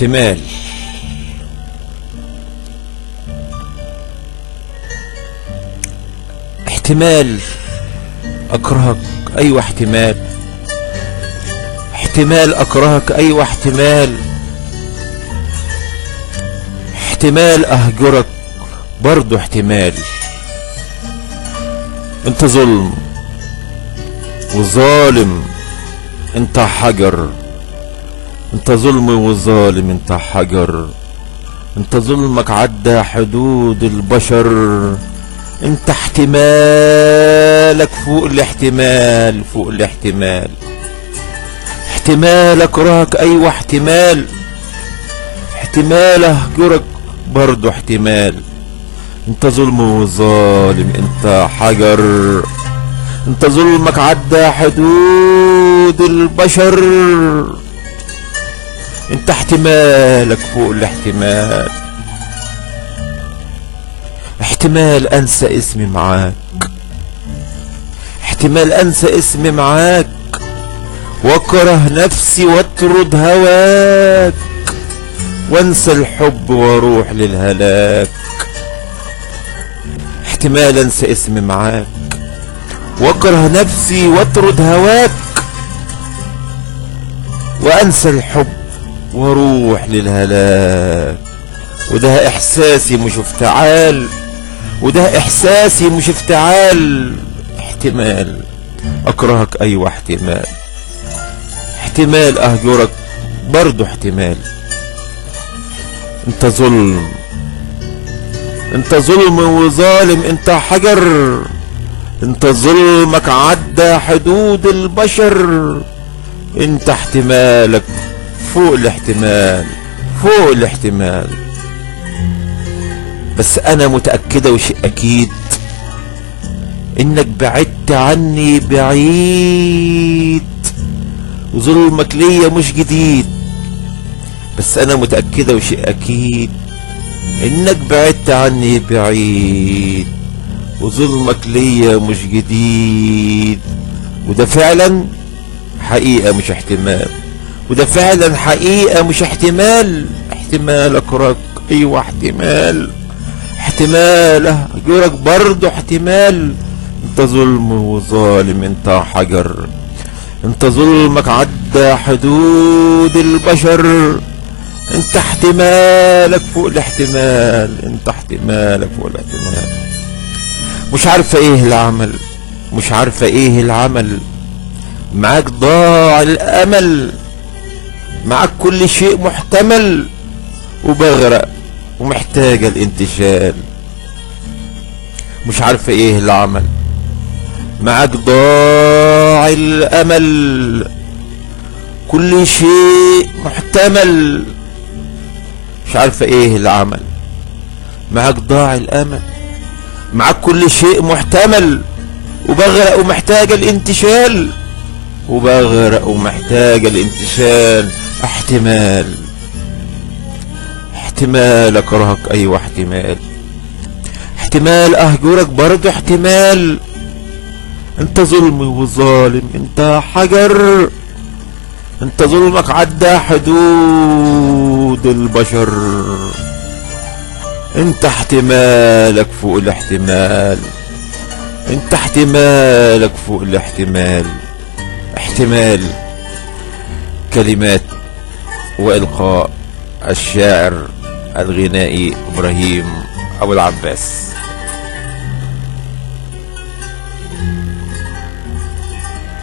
احتمال. احتمال اكرهك، ايوه احتمال. احتمال اكرهك، ايوه احتمال. احتمال اهجرك، برضو احتمال. انت ظلم وظالم، انت حجر. انت ظلم وظالم، انت حجر. انت ظلمك عدى حدود البشر. انت احتمالك فوق الاحتمال، فوق الاحتمال. احتمال اكرهك، ايوه احتمال. احتمال اهجرك، برضو احتمال. انت ظلم وظالم، انت حجر. انت ظلمك عدى حدود البشر. انت احتمالك فوق الاحتمال. احتمال انسى اسمي معاك. احتمال انسى اسمي معاك، واكره نفسي واطرد هواك، وانسى الحب واروح للهلاك. احتمال انسى اسمي معاك، واكره نفسي واطرد هواك، وانسى الحب واروح للهلاك. وده احساسي مش افتعال، وده احساسي مش افتعال. احتمال اكرهك، ايوه احتمال. احتمال اهجرك، برضو احتمال. انت ظلم، انت ظلم وظالم، انت حجر. انت ظلمك عدى حدود البشر. انت احتمالك فوق الاحتمال، فوق الاحتمال. بس انا متأكدة وشيء اكيد انك بعدت عني بعيد، وظلمك ليا مش جديد. بس انا متأكدة وشيء اكيد انك بعدت عني بعيد، وظلمك ليا مش جديد. وده فعلا حقيقة مش احتمال، وده فعلا حقيقة مش احتمال. احتمال اكرهك، ايوه احتمال. احتمال اهجرك، برضو احتمال. انت ظلم وظالم، انت حجر. انت ظلمك عدى حدود البشر. انت احتمالك فوق الاحتمال، انت احتمالك فوق الاحتمال. مش عارفة ايه العمل، مش عارفة ايه العمل. معاك ضاع الامل، معاك كل شيء محتمل، وبغرق ومحتاجة الانتشال. مش عارفة ايه العمل، معاك ضاع الامل، كل شيء محتمل. مش عارفة ايه العمل، معاك ضاع الامل، معاك كل شيء محتمل، وبغرق ومحتاجة الانتشال، وبغرق ومحتاجة الانتشال. احتمال، احتمال اكرهك، ايوه احتمال. احتمال اهجرك، برضو احتمال. انت ظلم وظالم، انت حجر. انت ظلمك عدى حدود البشر. انت احتمالك فوق الاحتمال، انت احتمالك فوق الاحتمال. احتمال. كلمات والقاء الشاعر الغنائي ابراهيم ابو العباس.